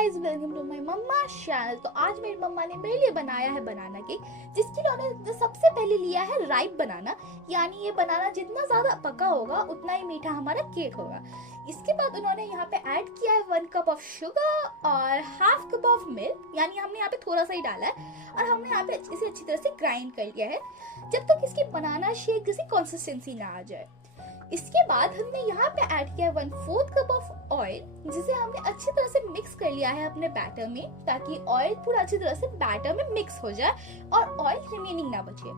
Guys, welcome to my mumma channel. तो आज मेरी मम्मा ने मेरे लिए बनाया है बनाना केक, जिसके लिए उन्होंने सबसे पहले लिया है राइप बनाना। यानी ये बनाना जितना ज्यादा पका होगा उतना ही मीठा हमारा केक होगा। इसके बाद उन्होंने यहाँ पे ऐड किया है 1 कप ऑफ शुगर और हाफ कप ऑफ मिल्क, यानी हमने यहाँ पे थोड़ा सा ही डाला है और हमने यहाँ पे इसे अच्छी तरह से ग्राइंड कर लिया है जब तक इसकी बनाना शेक जैसी कंसिस्टेंसी ना आ जाए। इसके बाद हमने यहाँ पे ऐड किया है 1/4 कप ऑफ ऑयल, जिसे हमने अच्छी तरह से मिक्स कर लिया है अपने बैटर में, ताकि ऑयल पूरा अच्छी तरह से बैटर में मिक्स हो जाए और ऑयल रिमेनिंग ना बचे।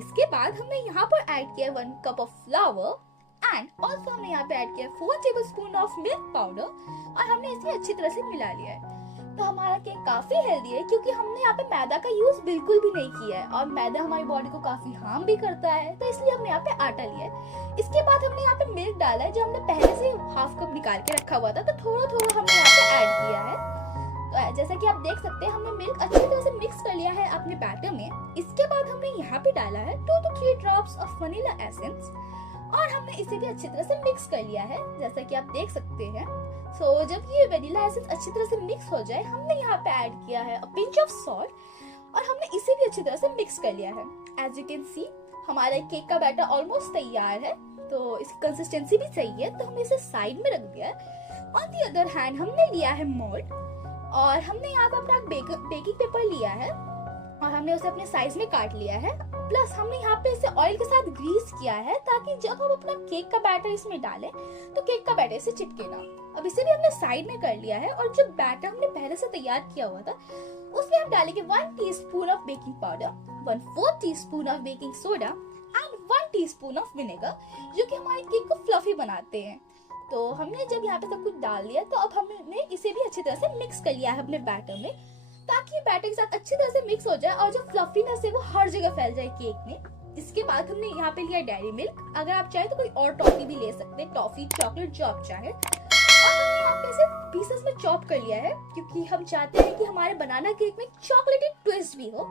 इसके बाद हमने यहाँ पर ऐड किया 1 cup of flower and also हमने यहाँ पे ऐड किया 4 टेबलस्पून ऑफ मिल्क पाउडर और हमने इसे अच्छी तरह से मिला लिया है। तो हमारा केक काफी हेल्दी है क्योंकि हमने यहाँ पे मैदा का यूज बिल्कुल भी नहीं किया है और मैदा हमारी बॉडी को काफी हार्म भी करता है, तो इसलिए हमने यहाँ पे आटा लिया है। इसके बाद हमने यहाँ पे मिल्क डाला है जो हमने पहले से हाफ कप निकाल के रखा हुआ था, तो थोड़ा थोड़ा हमने यहाँ पे ऐड किया है। तो जैसा कि आप देख सकते हैं हमने मिल्क अच्छी तरह से मिक्स कर लिया है अपने बैटर में। इसके बाद हमने यहाँ पे डाला है 2 to 3 drops of vanilla essence और हमने इसे भी अच्छी तरह से मिक्स कर लिया है, जैसा कि आप देख सकते हैं। जब ये वनीला एसेंस अच्छी तरह से मिक्स हो जाए, हमने यहाँ पे ऐड किया है अ पिंच ऑफ सॉल्ट और हमने इसे भी अच्छी तरह से मिक्स कर लिया है। एज यू कैन सी हमारा केक का बैटर ऑलमोस्ट तैयार है, तो इसकी कंसिस्टेंसी भी सही है, तो हमने इसे साइड में रख दिया है। ऑन द अदर हैंड हमने लिया है मोल्ड और हमने यहाँ पे अपना बेकिंग पेपर लिया है और हमने उसे अपने साइज में काट लिया है। प्लस हमने यहाँ पे इसे ऑयल के साथ ग्रीस किया है ताकि जब हम अपना केक का बैटर इसमें डालें तो केक का बैटर इसे चिपके ना। अब इसे भी हमने साइड में कर लिया है और जो बैटर हमने पहले से तैयार किया हुआ था उसमें हम डालेंगे 1 teaspoon of baking powder, 1/4 teaspoon of baking soda and 1 teaspoon of vinegar, जो कि हमारे केक को फ्लफी बनाते हैं। तो हमने जब यहाँ पे सब कुछ डाल दिया तो अब हमने इसे भी अच्छी तरह से मिक्स कर लिया है अपने बैटर में, ताकि बैटर के साथ अच्छी तरह से मिक्स हो जाए और जो फ्लफीनेस है वो हर जगह फैल जाए केक में। इसके बाद हमने यहाँ पे लिया डेयरी मिल्क, अगर आप चाहे तो कोई और टॉफी भी ले सकते हैं, टॉफी चॉकलेट जो आप चाहे। और हमने यहाँ पे इसे पीसेस में चॉप कर लिया है क्योंकि हम चाहते हैं कि हमारे बनाना केक में चॉकलेटी ट्विस्ट भी हो।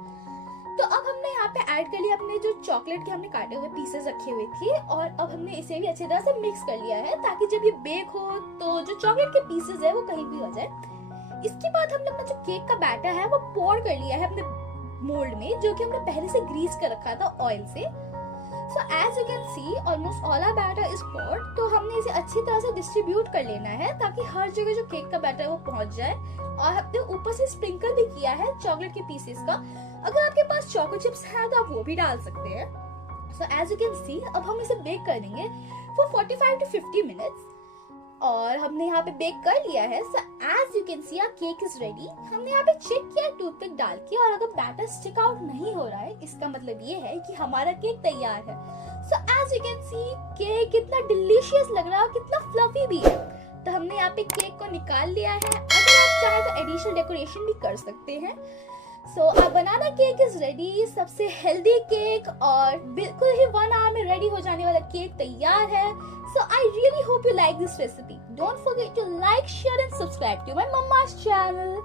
तो अब हमने यहाँ पे ऐड कर लिया अपने जो चॉकलेट के हमने काटे हुए पीसेस रखे हुए थे और अब हमने इसे भी अच्छी तरह से मिक्स कर लिया है ताकि जब ये बेक हो तो जो चॉकलेट के पीसेस है वो कहीं भी हो जाए। इसके बाद हमने अपना जो केक का बैटर है वो पोर कर लिया है अपने मोल्ड में, जो कि हमने पहले से ग्रीस कर रखा था ऑयल से। So as you can see, almost all our batter is poured। तो हमने इसे अच्छी तरह से डिस्ट्रीब्यूट कर लेना है ताकि हर जगह जो केक का बैटर है वो पहुंच जाए। और हमने ऊपर से स्प्रिंकल भी किया है चॉकलेट के पीसेस का। अगर आपके पास चॉकलेट चिप्स है तो आप वो भी डाल सकते हैं। So as you can see, अब हम इसे बेक कर देंगे for 45 to 50 minutes और हमने यहाँ पे बेक कर लिया है। So as you can see, our cake is ready। हमने यहाँ पे चेक किया टूथपिक डाल के और अगर बैटर स्टिक आउट नहीं हो रहा है, इसका मतलब ये है कि हमारा केक तैयार है। So as you can see, cake कितना डिलीशियस लग रहा है और कितना फ्लफी भी है। तो हमने यहाँ पे केक को निकाल लिया है, अगर आप चाहे तो एडिशनल डेकोरेशन भी कर सकते हैं। So our banana cake is ready। सबसे हेल्दी केक और बिल्कुल ही 1 आवर में रेडी हो जाने वाला केक तैयार है। So I really hope you like this recipe। Don't forget to like, share and subscribe to my mama's channel।